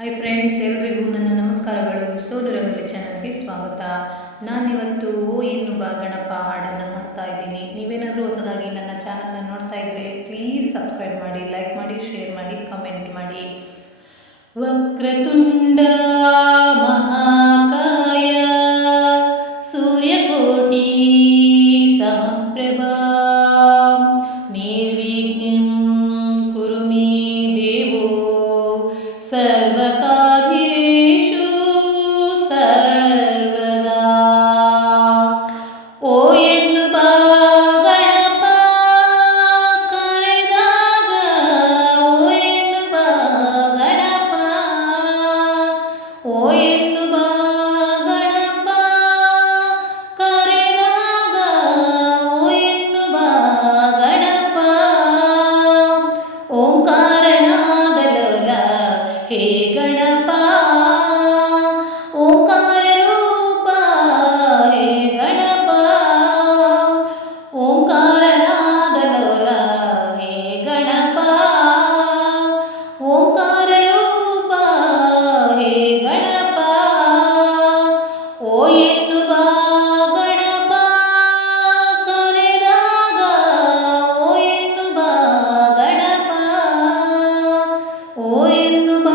Hi friends, ಎಲ್ರಿಗೂ ನನ್ನ ನಮಸ್ಕಾರಗಳು. ಸೋಲು ರಂಗೋಲಿ ಚಾನಲ್ಗೆ ಸ್ವಾಗತ. ನಾನಿವತ್ತು ಓ ಎನ್ನುವ ಗಣಪ ಹಾಡನ್ನು ಹಾಡ್ತಾ ಇದ್ದೀನಿ. ನೀವೇನಾದರೂ ಹೊಸದಾಗಿ ನನ್ನ ಚಾನಲ್ನ ನೋಡ್ತಾ ಇದ್ದರೆ ಪ್ಲೀಸ್ ಸಬ್ಸ್ಕ್ರೈಬ್ ಮಾಡಿ, ಲೈಕ್ ಮಾಡಿ, ಶೇರ್ ಮಾಡಿ, ಕಮೆಂಟ್ ಮಾಡಿ. ವಕ್ರತುಂಡ ಮಹಾಕಾಯ ಸೂರ್ಯಕೋಟಿ ಸಮಪ್ರಭಾ ನಿರ್ವಿಘ್ನಂ ಕುರು ಮೇ ದೇವೋ ಸರ್ವಕಾರ್ಯೇಷು ಸರ್ವದಾ. ಓ ಎನ್ನುವ ಗಣಪ ಕರೆದಾಗ, ಓ ಎನ್ನುವ ಗಣಪ, ಓ ಎನ್ನುವ ಗಣಪ ಕರೆದಾಗ, ಓ ಎನ್ನುವ ಗಣಪ ಓಂಕಾರನಾದಲೋಲ ಹೇ ಗಣಪ, ಓಂಕಾರ ರೂಪ ಹೇ ಗಣಪ, ಓಂಕಾರನಾದಲೋಲ ಹೇ ಗಣಪ, ಓಂಕಾರ ರೂಪ ಹೇ ಗಣಪ. ಓ ಎನ್ನುವ ಗಣಪ ಕರೆದಾಗ, ಓ ಎನ್ನುವ ಗಣಪ, ಓ ಎನ್ನುವ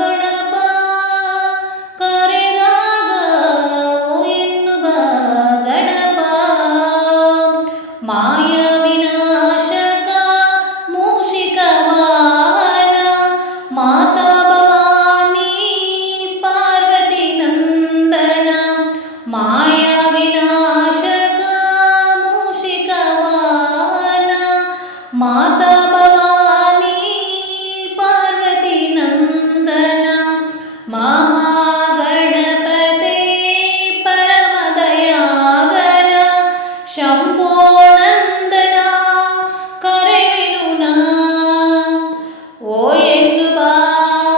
ಗಣಪ ಕರೆದಾಗ, ಓ ಎನ್ನುವ ಗಣಪ. ಮಾಯ ವಿನಾಶಕ ಮೂಷಿಕ ವಾಹನ ಮಾತಾ ಭವಾನಿ ಪಾರ್ವತಿ ನಂದನ. ಮಾಯ ವಿನಾಶಕ ಮೂಷಿಕ ವಾಹನ ಮಾತಾ ಭವಾನಿ ಪಾರ್ವತಿ ನಂದನ. ಮಹಾಗಣಪತೆ ಪರಮದಯಾಗರ ಶಂಭೋ ನಂದನ ಕರೆವೆನು ನಾ. ಓ ಎನ್ನುವ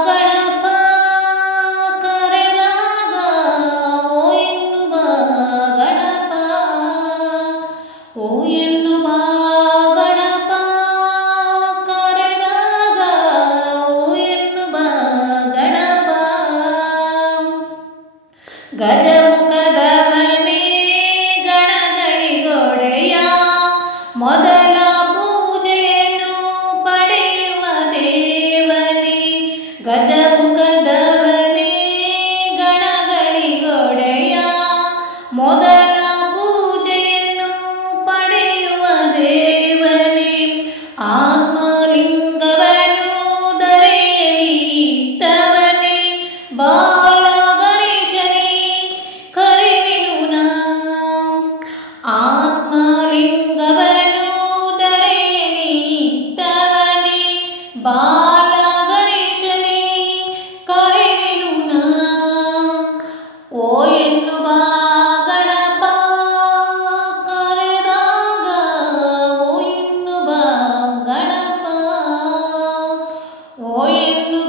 ಗಣಪ ಕರೆದಾಗ, ಓ ಎನ್ನುವ ಗಣಪ, ಓ ಎನ್ನುವ ಗಣಪ ಕರೆದಾಗ, ಓ ಎನ್ನುವ ಗಣಪ. ಗಜಮುಖದವನೇ ಗಣಗಳಿಗೊಡೆಯ ಮೊದಲ ಪೂಜೆಯನ್ನು ಪಡೆಯುವ ದೇವನೇ. ಗಜಮುಖದವನೇ ಗಣಗಳಿಗೊಡೆಯ ಮೊದಲ ಪೂಜೆಯನ್ನು ಪಡೆಯುವ ದೇವನೇ. ಆತ್ಮಲಿಂಗವನು ಧರೆಯಲ್ಲಿ ಇಟ್ಟವನೇ ಬಾಲ ಗಣೇಶನೇ ಕರೆವೆನು ನಾ. ಆತ್ಮಲಿಂಗವನು ಧರೆಯಲ್ಲಿ ಇಟ್ಟವನೇ ಬಾಲ ಗಣೇಶನೇ ಕರೆವೆನು ನಾ. ಓ ಎನ್ನುವ ಗಣಪ ಕರೆದಾಗ, ಓ ಎನ್ನುವ ಗಣಪ, ಓ ಎನ್ನುವ